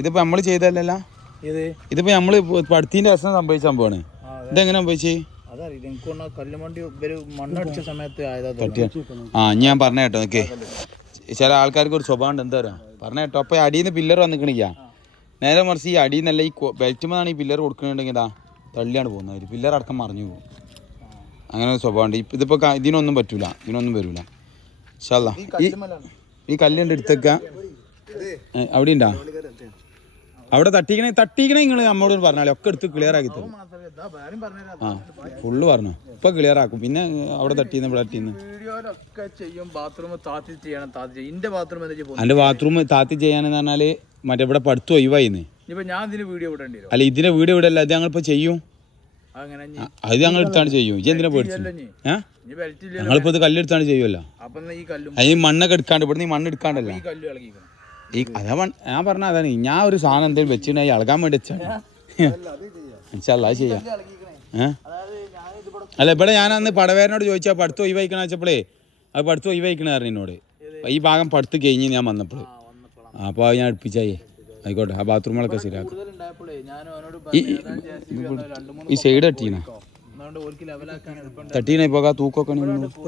ഇതിപ്പോ നമ്മള് ചെയ്തല്ലല്ലോ, ഇതിപ്പോ നമ്മള് പടുത്തിന്റെ രസം സംഭവിച്ച സംഭവമാണ്. ഇതെങ്ങനെ സംഭവിച്ചേ? ഞാൻ പറഞ്ഞ കേട്ടോ നിക്ക്, ചില ആൾക്കാർക്ക് ഒരു സ്വഭാവം ഉണ്ട്, എന്താ പറയാ പറഞ്ഞ കേട്ടോ. അപ്പൊ അടിയിൽ പില്ലർ വന്നിക്കണില്ല, നേരെ മറിച്ച് ഈ അടിയിൽ നിന്നല്ല ഈ ബെൽറ്റുമാണ് ഈ പില്ലർ കൊടുക്കുന്നുണ്ടെങ്കിൽ ഇതാ തള്ളിയാണ് പോകുന്നത്, പില്ലർ അടക്കം മറിഞ്ഞു പോകും. അങ്ങനെ ഒരു സ്വഭാവം ഉണ്ട്. ഇതിപ്പോ ഇതിനൊന്നും പറ്റൂല, ഇതിനൊന്നും വരൂല. ഇൻഷാല്ലാ ഈ കല്ലുണ്ട് എടുത്തേക്ക. അവിടെ ഉണ്ടാ അവിടെ തട്ടിക്കണേ നിങ്ങൾ നമ്മോട് പറഞ്ഞാലേ ഒക്കെ എടുത്ത് ക്ലിയർ ആക്കി തരും. ഫുള്ള് പറഞ്ഞു ഇപ്പൊ ക്ലിയർ ആക്കും. പിന്നെ അവിടെ തട്ടിന്ന് ഇവിടെ തട്ടിന്ന് എന്റെ ബാത്റൂം താത്തി ചെയ്യാനെന്ന് പറഞ്ഞാല് മറ്റേ ഇവിടെ പടുത്ത് ഒഴിവായിന്ന്. അല്ല ഇതിന്റെ വീഡിയോ ഇവിടെ അല്ല, അത് ഞങ്ങളിപ്പോ ചെയ്യും, അത് ഞങ്ങൾ എടുത്താണ് ചെയ്യും. ഇജ്ജ് എന്തിനാ പേടിച്ചു? ഞങ്ങളിപ്പോ ഇത് കല്ലെടുത്താണ് ചെയ്യുമല്ലോ. അതിന് മണ്ണൊക്കെ എടുക്കാണ്ട് ഇവിടെ നീ മണ്ണ് എടുക്കാണ്ടല്ലോ. ഈ അതാ ഞാൻ പറഞ്ഞ അതാണ്, ഞാൻ ഒരു സാധനം എന്തെങ്കിലും വെച്ചിട്ടുണ്ടെങ്കിൽ ഇളകാൻ വേണ്ടി വെച്ചാണ്. അത് ചെയ്യാം. അല്ല ഇവിടെ ഞാൻ അന്ന് പടവേരനോട് ചോദിച്ചാൽ പടുത്ത് ഒഴിവായിക്കണ വെച്ചപ്പോഴേ അത് പടുത്ത് ഒഴിവായിക്കണ പറഞ്ഞു എന്നോട്. ഈ ഭാഗം പടുത്ത് കഴിഞ്ഞ് ഞാൻ വന്നപ്പോൾ അപ്പോൾ അത് ഞാൻ അടുപ്പിച്ചായി. ആയിക്കോട്ടെ, ആ ബാത്റൂമുകളൊക്കെ ശരിയാക്കും. ഈ സൈഡ് തട്ടീന ഇപ്പോൾ തൂക്കൊക്കെ